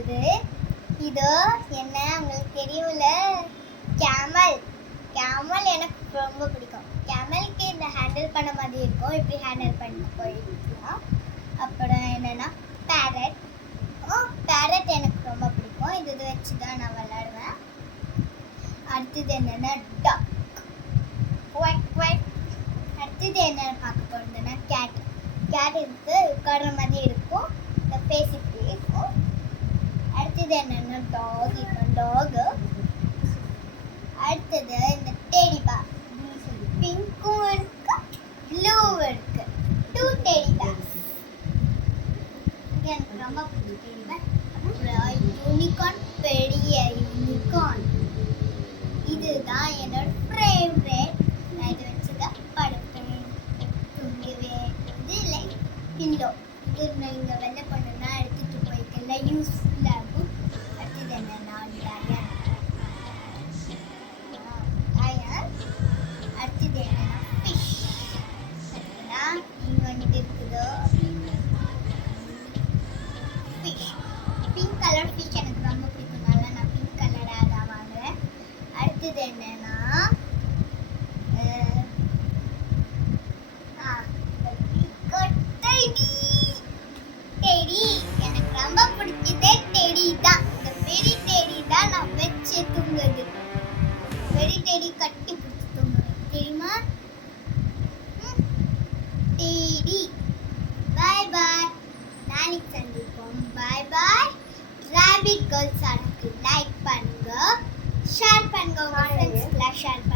அடுத்தது இது என்ன உங்களுக்கு தெரியும்ல, கேமல். கேமல் எனக்கு ரொம்ப பிடிக்கும். கேமலுக்கு இந்த ஹேண்டில் பண்ண மாதிரி இருக்கும், இப்படி ஹேண்டில் பண்ண போயிடலாம். அப்புறம் என்னன்னா பேரட். பேரட் எனக்கு ரொம்ப பிடிக்கும், இது வச்சு தான் நான் விளையாடுவேன். அடுத்தது என்னன்னா டக். அடுத்தது என்ன பார்க்க போறதுன்னா கேட். கேட் இருக்கு, உட்கார்ற மாதிரி இருக்கும், இந்த ஃபேஸ் இப்படி இருக்கும். அடுத்தது என்னன்னா டாக். இப்போ டாகு. அடுத்தது இந்த டெடி பேர். பிங்க்கும் இருக்கு, ப்ளூவும் இருக்கு. 2 டெடி பேர்ஸ். எனக்கு ரொம்ப பிடிக்கும். அப்புறம் யூனிகார்ன், பெரிய யூனிகார்ன். இதுதான் என்னோட ஃபேவரட். நான் இதை வச்சு தான் படுப்பேன், தூங்குவேன். இது லைக் பில்லோ. இது நீங்கள் வெள்ளை பண்ணணும்னா எடுத்துகிட்டு போய்க்கலாம், யூஸ்ஃபுல்லாக இருக்கும். அடுத்தது என்னன்னா லயன். அடுத்தது என்னன்னா ஃபிஷ். பார்த்தீங்கன்னா இங்கே வந்துட்டு இருக்குதோ ஃபிஷ். பிங்க் கலர் ஃபிஷ் எனக்கு ரொம்ப பிடிக்கும்னால நான் பிங்க் கலராக தான் வாங்குறேன். அடுத்தது என்னன்னா டெடி. எனக்கு ரொம்ப பிடிச்சதே டெடி தான். இந்த பெரிய டெடி தான் நான் வச்சு தூங்குது. பெரிய டெடி கட்டி பிடிச்சி தூங்குவேன், தெரியுமா? டெடி. பாய் பாய், நாளைக்கு சந்திப்போம். பாய் பாய். ராபிட் கேர்ள்ஸ் சேனலுக்கு லைக் பண்ணுங்க, ஷேர் பண்ணுங்க, உங்க ஃப்ரெண்ட்ஸ்க்குலாம் ஷேர்